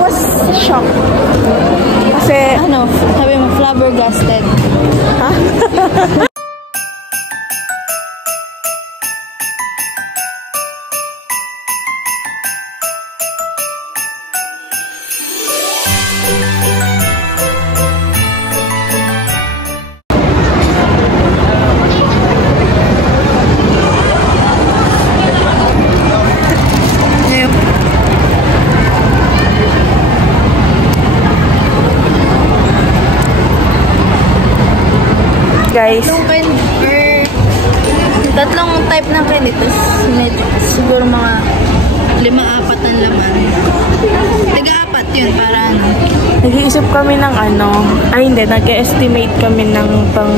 was shocked. Kasi, ano, sabi mo, flabbergasted. ha? Guys, tatlong type ng kinitos. Siguro mga 5-4 ang laman. Tiga-4 yun, para ano. nag-iisip kami ng ano, ay hindi, nag-estimate kami ng pang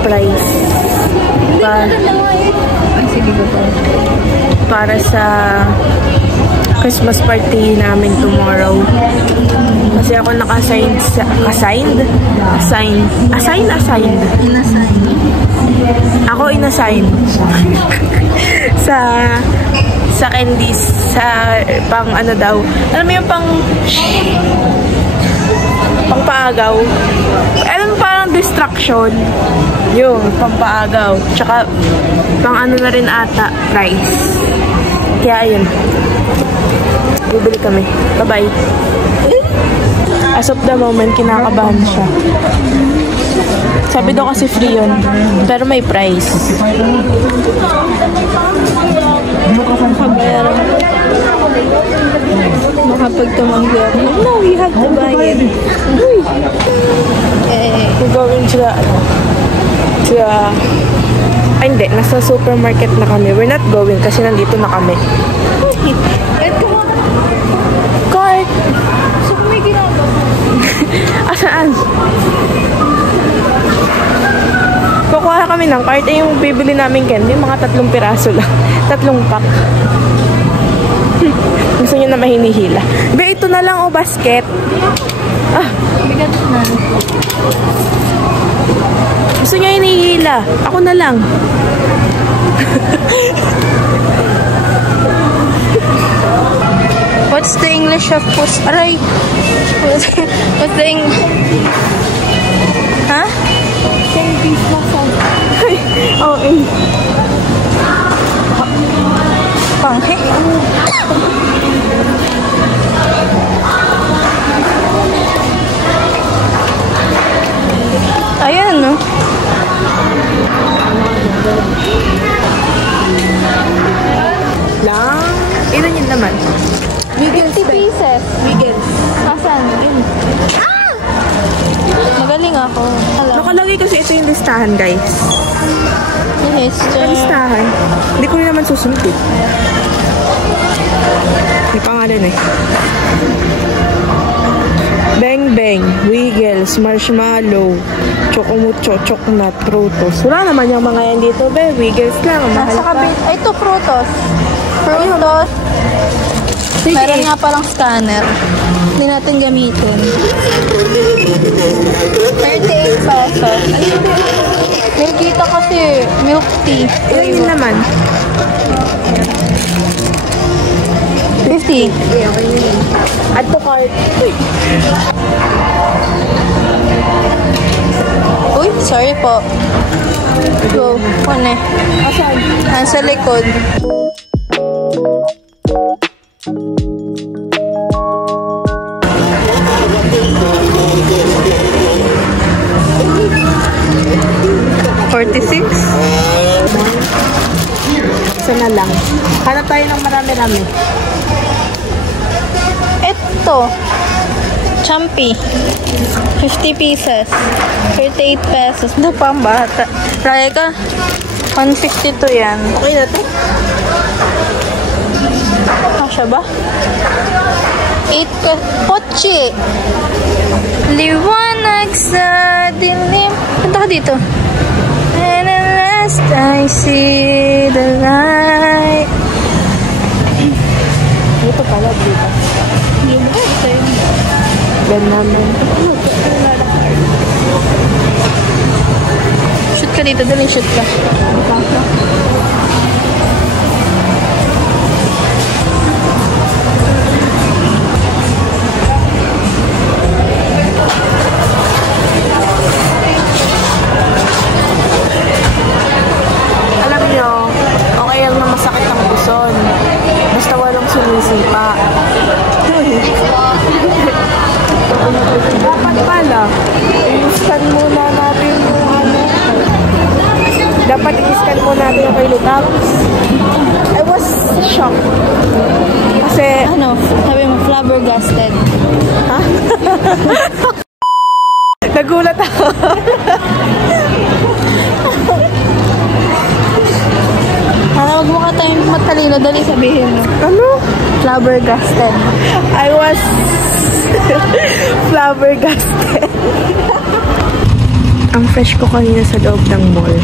price. Sige ba po? Para sa Christmas party namin tomorrow. Kasi ako naka-assigned Ako inassign sa candies, sa pang ano daw. Alam mo yung pang paagaw. Alam mo parang distraction. Yung pampaagaw. Tsaka pang ano na rin ata, price. Kaya ayun. Bibili kami. Bye-bye. As of the moment, kinakabahan siya. Sabi daw kasi free yun. Pero may price. Makabayaran. Makapagtumanggi ako. No, we have to buy it. Uy! We're going ay hindi, nasa supermarket na kami. We're not going kasi nandito na kami. Cart! So, kung may ginagawa. Asaan? Kukuha kami ng cart. Eh, yung bibili namin candy, mga 3 piraso lang. 3 pack. Gusto nyo na mahinihila. Be, ito na lang, basket. Ah, Bigat na. gusto nyo hinihila. Ako na lang. What's the English of puss? Aray! What's the English? Ha? 10 piece na sa. Ay, okay. Panghe? Ayan, no? Lang. Ilan yun naman? 50 pieces. Wiggins. Asan? Yun. Magaling ako. Alam. Nakalagay kasi ito yung listahan, guys. Yes, Listahan. Hindi ko rin naman susunod eh. May pangalan eh. Bang Bang, Wiggles, Marshmallow, Chocomucho, Chocnut, Frutos. Wala naman yung mga yan dito, be. Wiggles lang. Mahal nasa pa. kabit. Ay, ito, Frutos. Frutos. Meron nga palang scanner. Hindi natin gamitin. 38 pesos. May kita kasi milk tea. Ilan yun naman? 50. Add to cart. Uy, sorry po. Go. Ano eh? Asan? Nasa likod. $46. Isa na lang. Hanap tayo ng marami-rami. Ito. Champi. 50 pieces. 38 pesos. Ito pang bata. Try ka. 162 yan. Okay na to? Kasya ba? 8 pesos. Pochi. Liwanag sa dilim. Punta ka dito. And at last I see the light. Dito pala, dito. Hindi mo ito yun. Gan naman. Shoot ka dito. Dali, shoot ka. sipa. Dapat pala, i-scan muna natin yung ano. Dapat i-scan muna natin yung kay Lutang. I was shocked. Kasi, Ano, sabi mo, flabbergasted. ha? Nagulat ako. Huwag mo ka tayong matalino, dali sabihin mo. Ano? Flabbergasted. I was flabbergasted. Ang fresh ko kanina sa loob ng mall.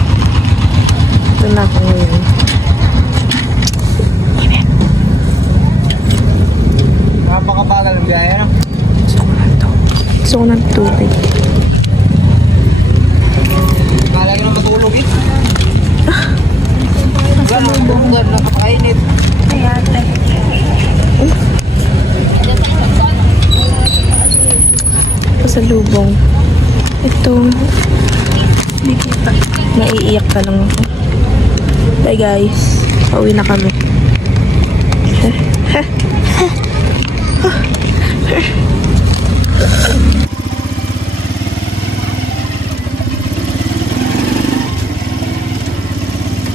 Ito na ako ngayon. Napakabagal ng biyahe, no? Gusto ko ng tubig. Kala nyo na matulog eh. Ganun, nakakainit. Pasalubong. Ito. Hindi kita. Naiiyak ka lang ako. Bye guys. Pauwi na kami.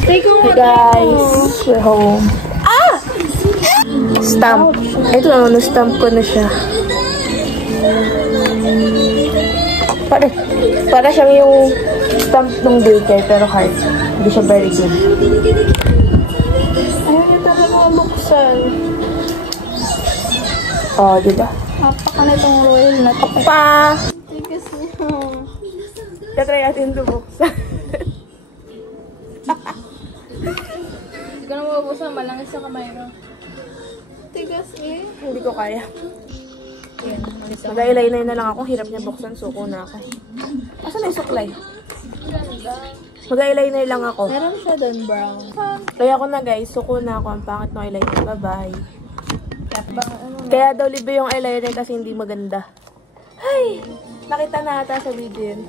Hey guys, we're home. Ah! Stamp. Ito na, stamp ko na siya. Para siyang yung stamp ng daycare pero hard. Hindi siya very good. Ayaw niya talaga mabuksan. Oh, diba? Napaka na itong royal na to. Pa! Tigas niya. Tatry natin ito buksan. Hindi ko na mabubusan, malangis sa kamay mo. Tigas eh. Hindi ko kaya. Mag-eyeliner na lang ako. Hirap niya buksan. Suko na ako. Asan na yung suklay? Mag-eyeliner lang ako. Meron siya doon, brown. Kaya ako na guys. Suko na ako. Ang pangit ng eyeliner. Bye-bye. Kaya daw libre yung eyeliner kasi hindi maganda. Ay! Nakita na ata sa video yun.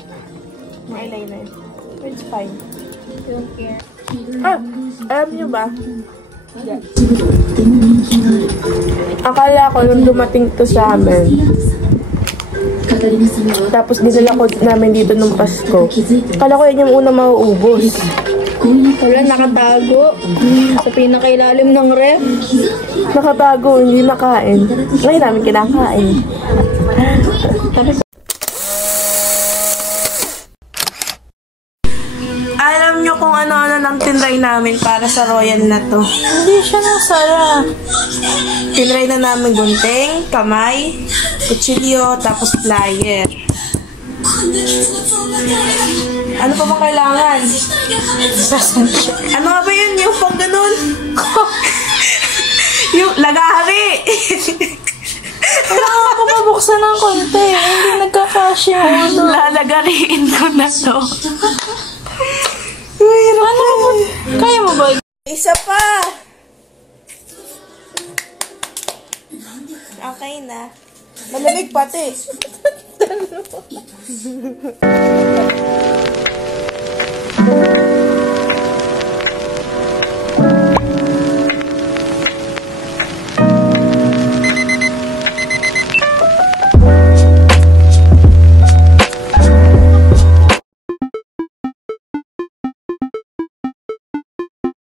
Yung eyeliner. It's fine. Don't care. Ah! Alam nyo ba? Akala ko nung dumating to sa amin, tapos dinala ko namin dito nung Pasko, akala ko yun yung unang mauubos. Wala, nakatago. Sa pinakailalim ng ref. Nakatago, hindi nakain. Ngayon namin kinakain. Alam nyo kung ano-ano ng tinry namin para sa Royal na to. Hindi siya nasara. Tinry na namin gunting, kamay, kutsilyo, tapos plier. Ano pa bang kailangan? Ano nga ba yun? Yung pang ganun? Yung lagari! Kailangan ko mabuksan ng konti. Hindi nagkakasya yung ano. Lalagariin ko na to. Ano? Kaya mo ba? Isa pa! Okay na. Malamig pati.